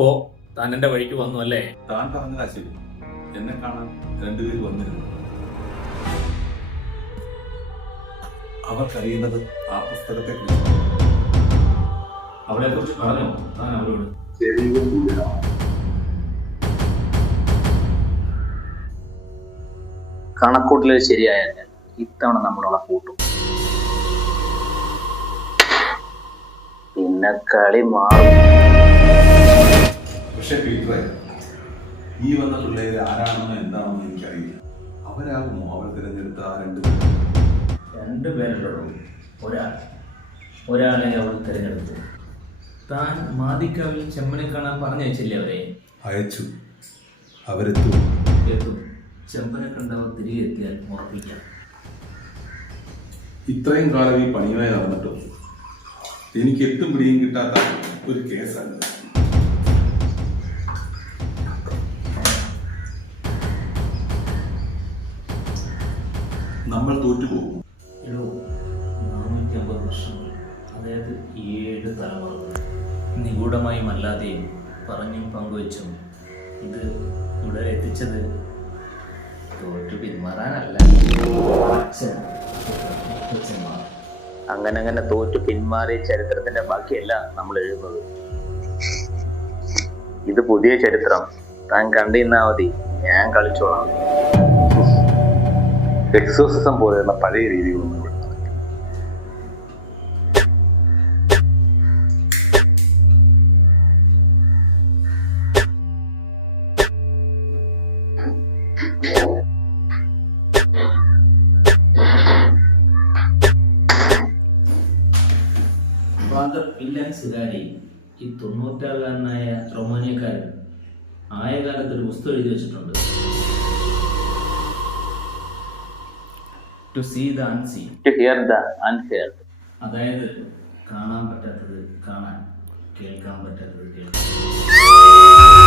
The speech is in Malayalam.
അപ്പോ താൻ എന്റെ വഴിക്ക് വന്നു അല്ലേ താൻ പറഞ്ഞതാ ശരി. എന്നെ കാണാൻ രണ്ടുപേര് വന്നിരുന്നു. അവർക്കറിയുന്നത് ആ പുസ്തകത്തെ അവളെ കുറിച്ച് പറഞ്ഞു? താൻ അവരോട് കണക്കൂട്ടിൽ ശരിയായാൽ ഇത്തവണ നമ്മളുള്ള കൂട്ടും പിന്നെ കളി മാറും. പക്ഷെ പീറ്ററെ ഈ വന്ന പിള്ളേര് ആരാണെന്നോ എന്താണെന്നോ എനിക്കറിയില്ല. അവരാകുമോ അവർ തിരഞ്ഞെടുത്ത ആ രണ്ട് രണ്ട് രണ്ടുപേരുള്ളൂ ഒരാൾ. ഒരാളെ അവൾ തിരഞ്ഞെടുത്തു. താൻ മാതിക്കാവിൽ ചെമ്മനെ കാണാൻ പറഞ്ഞു വെച്ചില്ലേ അവരെ? അയച്ചു. അവരെത്തു. എത്തും ചെമ്പനെ കണ്ടവർ തിരികെ എത്തിയാൽ ഉറപ്പിക്കാം. ഇത്രയും കാലം ഈ പണിയുമായി നടന്നിട്ടും എനിക്ക് എട്ടും പിടിയും കിട്ടാത്ത ഒരു കേസാണ്. നമ്മൾ തോറ്റുപോകും എടോ നാനൂറ്റി അമ്പത് വർഷങ്ങൾ അതായത് ഏഴ് തലമുറകൾ. നിഗൂഢമായും അല്ലാതെയും പറഞ്ഞും പങ്കുവച്ചും ഇത് ഇവിടെ എത്തിച്ചത് തോറ്റു പിന്മാറാനല്ല. അങ്ങനെ അങ്ങനെ തോറ്റു പിന്മാറിയ ചരിത്രത്തിന്റെ ബാക്കിയല്ല നമ്മൾ എഴുതുന്നത്. ഇത് പുതിയ ചരിത്രം. താൻ കണ്ടിരുന്നാ മതി. ഞാൻ കളിച്ചോളാം. എക്സോസിസം പോലെയുള്ള പഴയ രീതികളൊന്നും ഇവിടെ. ഫാദർ ഇല്ലാൻ സിഗാരി ഈ തൊണ്ണൂറ്റാറുകാരനായ റൊമാനിയക്കാരൻ ആയ കാലത്ത് ഒരു പുസ്തകം എഴുതി വെച്ചിട്ടുണ്ട് to see the unseen to hear the unheard അതായത് കാണാൻ പറ്റാത്തത് കാണാൻ കേൾക്കാൻ പറ്റാത്തത് കേൾക്കാൻ